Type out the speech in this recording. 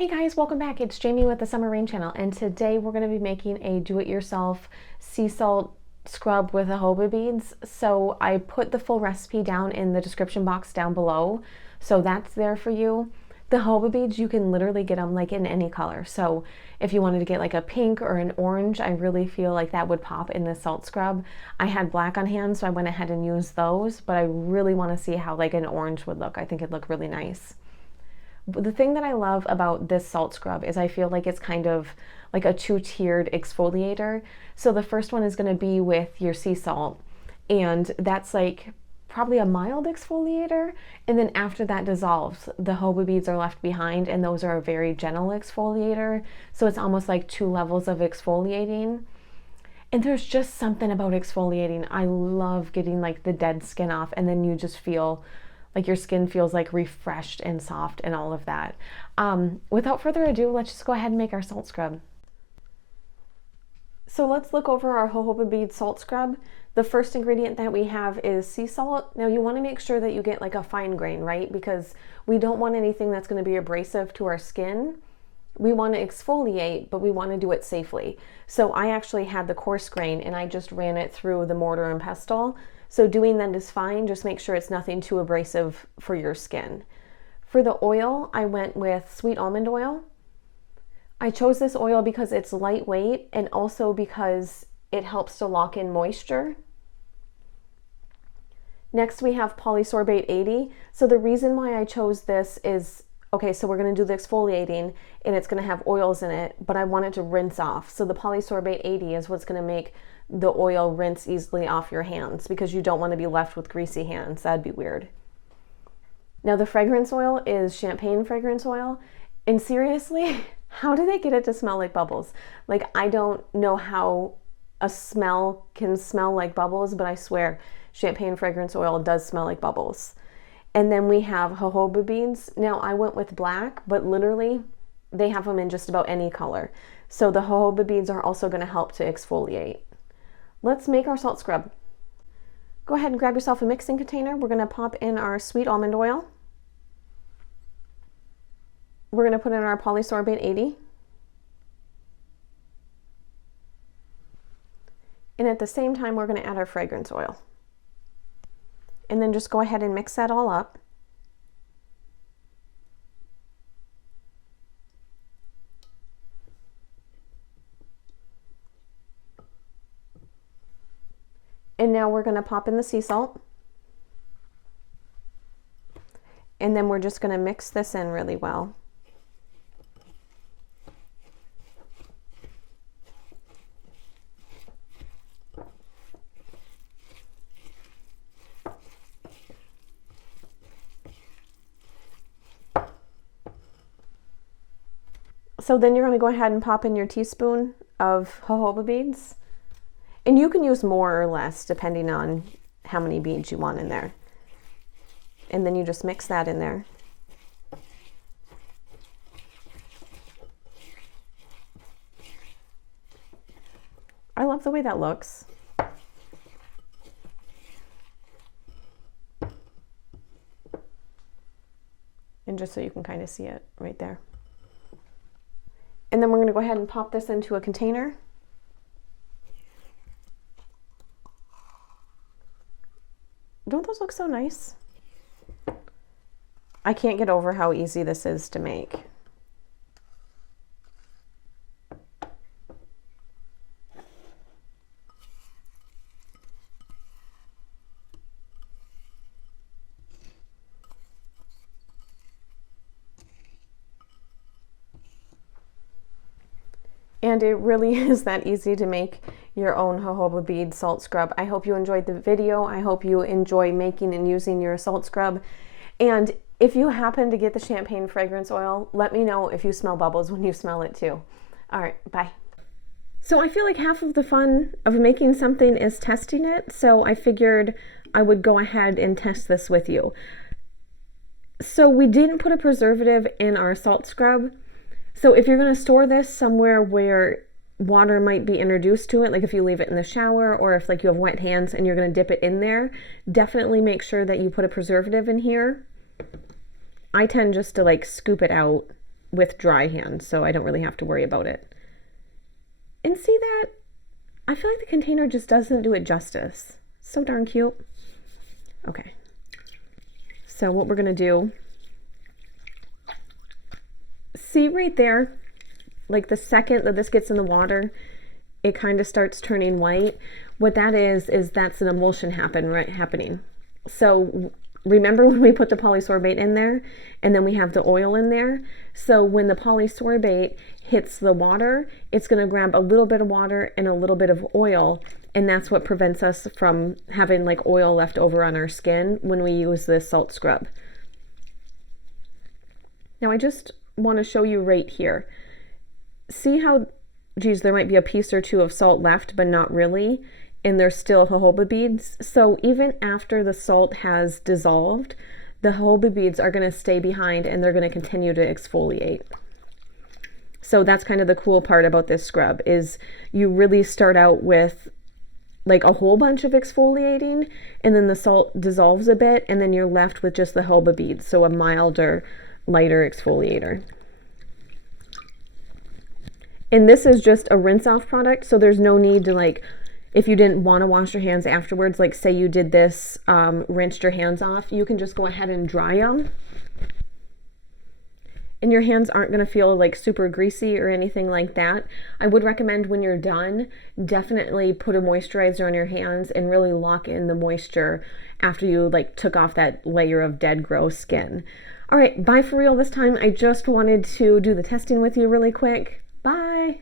Hey guys, welcome back. It's Jamie with the Summer Rain channel, and today we're going to be making a do-it-yourself sea salt scrub with jojoba beads. So I put the full recipe down in the description box down below, so that's there for you. The jojoba beads, you can literally get them like in any color. So if you wanted to get like a pink or an orange, I really feel like that would pop in this salt scrub. I had black on hand, so I went ahead and used those, but I really want to see how like an orange would look. I think it'd look really nice. The thing that I love about this salt scrub is I feel like it's kind of like a two-tiered exfoliator. So the first one is going to be with your sea salt, and that's like probably a mild exfoliator, and then after that dissolves, the jojoba beads are left behind, and those are a very gentle exfoliator. So it's almost like two levels of exfoliating. And there's just something about exfoliating. I love getting like the dead skin off, and then you just feel like your skin feels like refreshed and soft and all of that. Without further ado, let's just go ahead and make our salt scrub. So let's look over our jojoba bead salt scrub. The first ingredient that we have is sea salt. Now you want to make sure that you get like a fine grain, right? Because we don't want anything that's going to be abrasive to our skin. We want to exfoliate, but we want to do it safely. So I actually had the coarse grain and I just ran it through the mortar and pestle. So doing that is fine, just make sure it's nothing too abrasive for your skin. For the oil, I went with sweet almond oil. I chose this oil because it's lightweight and also because it helps to lock in moisture. Next we have polysorbate 80. So the reason why I chose this is, okay, so we're gonna do the exfoliating and it's gonna have oils in it, but I want it to rinse off. So the polysorbate 80 is what's gonna make the oil rinse easily off your hands, because you don't want to be left with greasy hands. That'd be weird. Now the fragrance oil is champagne fragrance oil, and seriously, how do they get it to smell like bubbles? Like, I don't know how a smell can smell like bubbles, but I swear champagne fragrance oil does smell like bubbles. And then we have jojoba beads. Now I went with black, but literally they have them in just about any color. So the jojoba beads are also going to help to exfoliate. Let's make our salt scrub. Go ahead and grab yourself a mixing container. We're going to pop in our sweet almond oil. We're going to put in our polysorbate 80. And at the same time, we're going to add our fragrance oil. And then just go ahead and mix that all up. And now we're going to pop in the sea salt. And then we're just going to mix this in really well. So then you're going to go ahead and pop in your teaspoon of jojoba beads. And you can use more or less depending on how many beads you want in there. And then you just mix that in there. I love the way that looks. And just so you can kind of see it right there. And then we're going to go ahead and pop this into a container. Don't those look so nice? I can't get over how easy this is to make. And it really is that easy to make your own jojoba bead salt scrub. I hope you enjoyed the video. I hope you enjoy making and using your salt scrub. And if you happen to get the champagne fragrance oil, let me know if you smell bubbles when you smell it too. All right, bye. So I feel like half of the fun of making something is testing it. So I figured I would go ahead and test this with you. So we didn't put a preservative in our salt scrub. So if you're going to store this somewhere where water might be introduced to it, like if you leave it in the shower, or if like you have wet hands and you're going to dip it in there, definitely make sure that you put a preservative in here. I tend just to like scoop it out with dry hands, so I don't really have to worry about it. And see that? I feel like the container just doesn't do it justice. So darn cute. Okay. So what we're gonna do, see right there, like the second that this gets in the water, it kind of starts turning white. What that is that's an emulsion happening. So remember when we put the polysorbate in there and then we have the oil in there? So when the polysorbate hits the water, it's going to grab a little bit of water and a little bit of oil, and that's what prevents us from having like oil left over on our skin when we use this salt scrub. Now I just want to show you right here. See how, geez, there might be a piece or two of salt left, but not really, and there's still jojoba beads. So even after the salt has dissolved, the jojoba beads are going to stay behind and they're going to continue to exfoliate. So that's kind of the cool part about this scrub, is you really start out with like a whole bunch of exfoliating, and then the salt dissolves a bit, and then you're left with just the jojoba beads, so a milder, lighter exfoliator. And this is just a rinse off product, so there's no need to, like, if you didn't want to wash your hands afterwards, like say you did this, rinsed your hands off, you can just go ahead and dry them. And your hands aren't going to feel like super greasy or anything like that. I would recommend when you're done, definitely put a moisturizer on your hands and really lock in the moisture after you like took off that layer of dead gross skin. All right, bye for real this time. I just wanted to do the testing with you really quick. Bye.